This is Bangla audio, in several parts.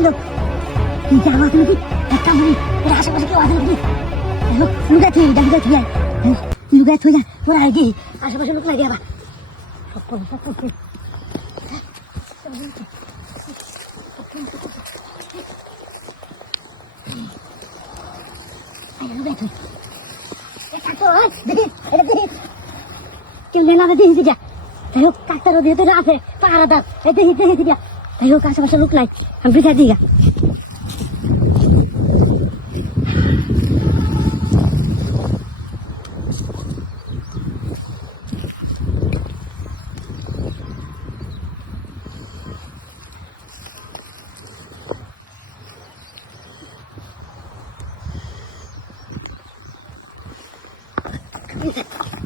কোটি টাকা হলো কি জামা তুমি কি একটা মুড়ি এর আশেপাশে কেউ আছে নাকি? লুকায় থুই ডাকি থুই লুকায় থুই যা ওরা আগে আশেপাশে লোক লাগে আবার। কেউ নেলামে দেখেছি যা। তাই হোক কাকতারও দিয়ে তো আছে দাম এই দেখি দেখেছি যা। তাই হোক আশেপাশে লোক নাই আমি পিঠা দিই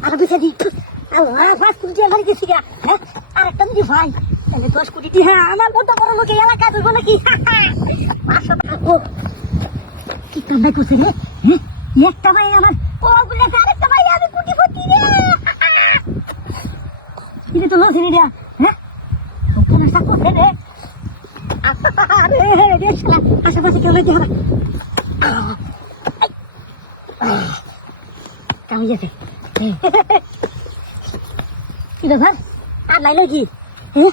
আর পিঠা দিই আল্লাহ কোটি টাকা ধরে গেছি গা হ্যাঁ আর একটা ভাই তাহলে দশ কোটি টাকা আমার মতো বড় লোক এলাকা দেবো নাকি? কি কামড়াই করছে রে? হ্যাঁ একটা ভাই আমার। ও বলেছে আরেকটা ভাই, আমি কোটি কোটি রে। এটা তো লসিনি রে। হ্যাঁ ওখানে করছে রে। আরে যেতে কি ব্যাপার? হ্যাঁ?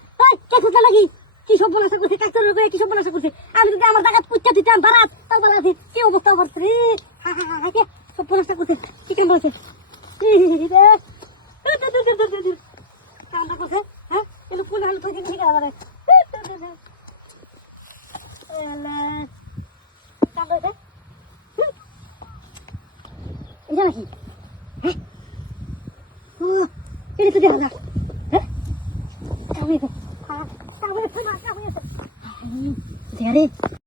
লাগি? কি সব নষ্ট করছে? কাকতার রোগে কি সব নষ্ট করছে? আমি যদি আমার জায়গা পুচ্ছা দিতাম, বারাত তারপর আছে। কি অবস্থা করছে রে সব নষ্ট করছে। কি কাম করেছে কামটা করছে হ্যাঁ? কিন্তু কোন হালে থই দিকে করেছে এটা হ্যাঁ? তো দেখা যাক। হ্যাঁ। কামড়ে তো কামড়ে তো না কামড়ে তো ঠিক আছে